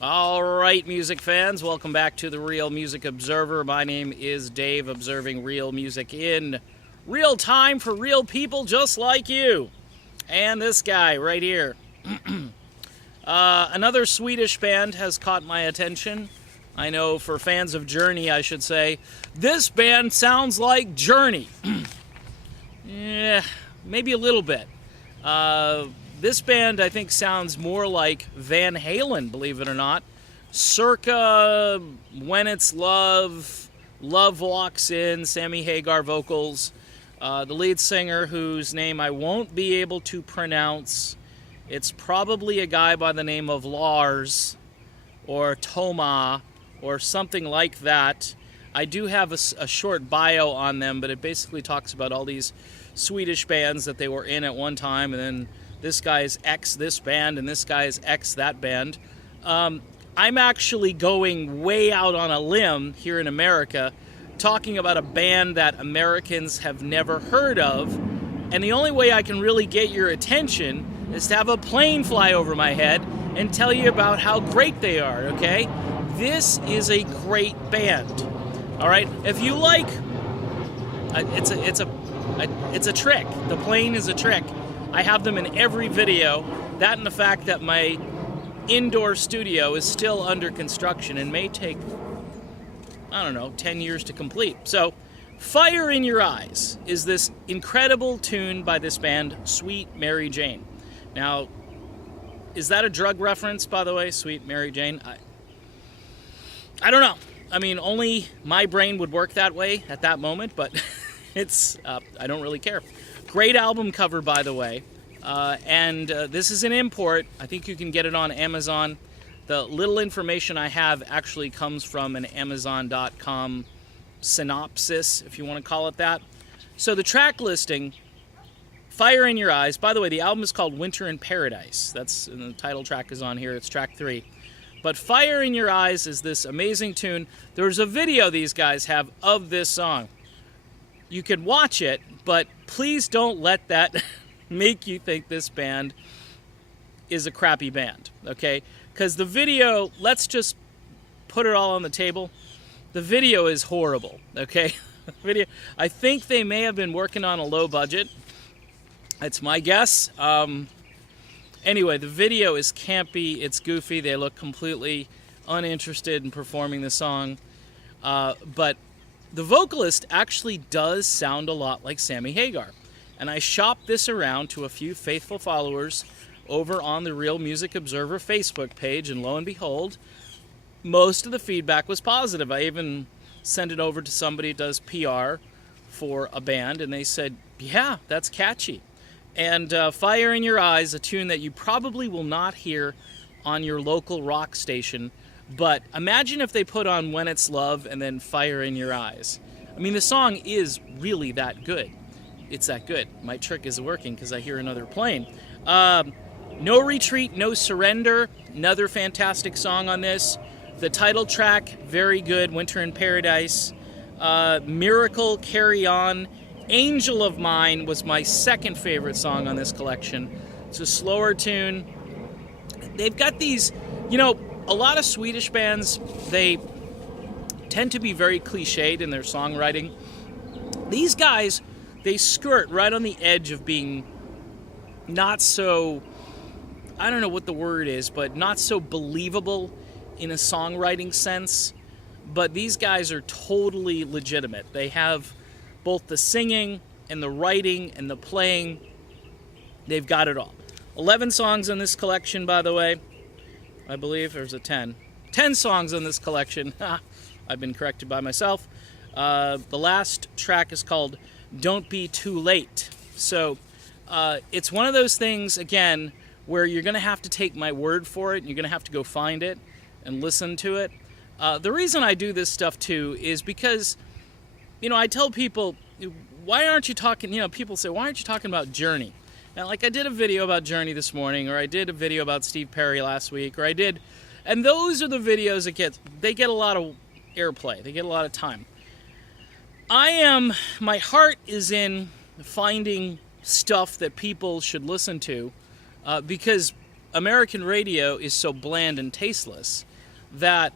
All right, music fans, welcome back to the Real Music Observer. My name is Dave, observing real music in real time for real people just like you. And this guy right here. Another Swedish band has caught my attention. I know for fans of Journey, I should say, this band sounds like Journey. Yeah, maybe a little bit. This band, I think, sounds more like Van Halen, believe it or not. Circa When It's Love, Love Walks In, Sammy Hagar vocals. The lead singer, whose name I won't be able to pronounce. It's probably a guy by the name of Lars or Toma or something like that. I do have a short bio on them, but it basically talks about all these Swedish bands that they were in at one time, and then this guy is X this band, and this guy is X that band. I'm actually going way out on a limb here in America, talking about a band that Americans have never heard of, and the only way I can really get your attention is to have a plane fly over my head and tell you about how great they are, okay? This is a great band, all right? If you like, it's a trick. The plane is a trick. I have them in every video. That and the fact that my indoor studio is still under construction and may take, 10 years to complete. So, Fire in Your Eyes is this incredible tune by this band, Sweet Mary Jane. Now, is that a drug reference, by the way, Sweet Mary Jane? I don't know. I mean, only my brain would work that way at that moment, but I don't really care. Great album cover, by the way. And this is an import. I think you can get it on Amazon. The little information I have actually comes from an Amazon.com synopsis, if you want to call it that. So the track listing, Fire in Your Eyes. By the way, the album is called Winter in Paradise. And the title track is on here. It's track 3. But Fire in Your Eyes is this amazing tune. There's a video these guys have of this song. You can watch it, but please don't let that make you think this band is a crappy band, okay? Because the video, let's just put it all on the table. The video is horrible, okay? I think they may have been working on a low budget. That's my guess. Anyway, the video is campy, it's goofy, they look completely uninterested in performing the song. But the vocalist actually does sound a lot like Sammy Hagar. And I shopped this around to a few faithful followers over on the Real Music Observer Facebook page, and lo and behold, most of the feedback was positive. I even sent it over to somebody who does PR for a band, and they said, yeah, that's catchy. And Fire in Your Eyes, a tune that you probably will not hear on your local rock station, but imagine if they put on When It's Love and then Fire in Your Eyes. I mean, the song is really that good. It's that good. My trick is working because I hear another plane. No Retreat, No Surrender, another fantastic song on this. The title track, very good, Winter in Paradise. Miracle, Carry On. Angel of Mine was my second favorite song on this collection. It's a slower tune. They've got these, a lot of Swedish bands, they tend to be very cliched in their songwriting. These guys, they skirt right on the edge of being not so, I don't know what the word is, but not so believable in a songwriting sense. But these guys are totally legitimate. They have both the singing and the writing and the playing. They've got it all. 11 songs in this collection, by the way. I believe there's a 10. 10 songs in this collection. I've been corrected by myself. The last track is called Don't Be Too Late. So it's one of those things, again, where you're going to have to take my word for it, and you're going to have to go find it and listen to it. The reason I do this stuff, too, is because, I tell people, why aren't you talking, people say, why aren't you talking about Journey? Now, like I did a video about Journey this morning, or I did a video about Steve Perry last week, or I did, and those are the videos that they get a lot of airplay, they get a lot of time. My heart is in finding stuff that people should listen to, because American radio is so bland and tasteless that,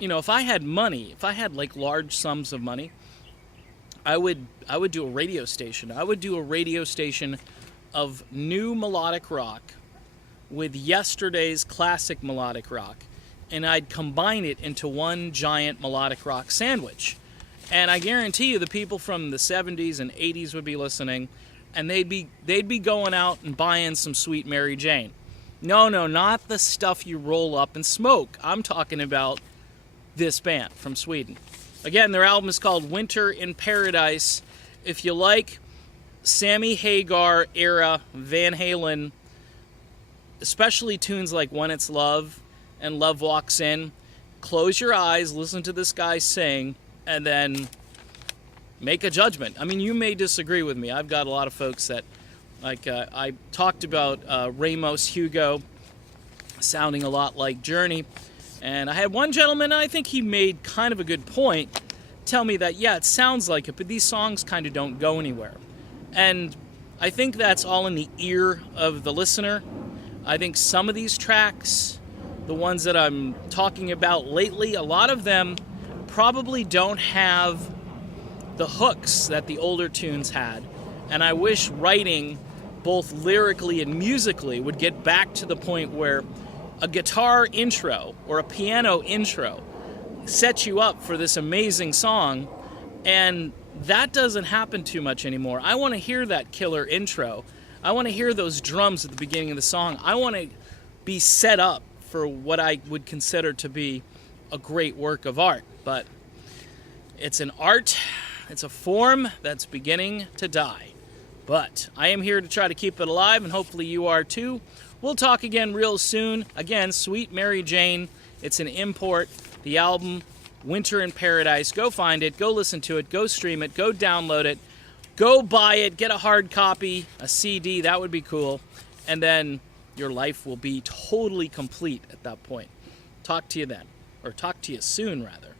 if I had money, if I had like large sums of money, I would do a radio station. I would do a radio station of new melodic rock with yesterday's classic melodic rock, and I'd combine it into one giant melodic rock sandwich. And I guarantee you the people from the 70s and 80s would be listening, and they'd be going out and buying some Sweet Mary Jane. No, not the stuff you roll up and smoke. I'm talking about this band from Sweden. Again, their album is called Winter in Paradise. If you like Sammy Hagar era Van Halen, especially tunes like When It's Love and Love Walks In, close your eyes, listen to this guy sing, and then make a judgment. I mean, you may disagree with me. I've got a lot of folks that, I talked about Ramos Hugo sounding a lot like Journey, and I had one gentleman, I think he made kind of a good point, tell me that, yeah, it sounds like it, but these songs kind of don't go anywhere. And I think that's all in the ear of the listener. I think some of these tracks, the ones that I'm talking about lately, a lot of them probably don't have the hooks that the older tunes had. And I wish writing, both lyrically and musically, would get back to the point where a guitar intro or a piano intro sets you up for this amazing song, and that doesn't happen too much anymore. I want to hear that killer intro. I want to hear those drums at the beginning of the song. I want to be set up for what I would consider to be a great work of art. But it's an art, it's a form that's beginning to die. But I am here to try to keep it alive, and hopefully you are too. We'll talk again real soon. Again, Sweet Mary Jane. It's an import. The album, Winter in Paradise. Go find it. Go listen to it. Go stream it. Go download it. Go buy it. Get a hard copy, a CD. That would be cool. And then your life will be totally complete at that point. Talk to you then. Or talk to you soon, rather.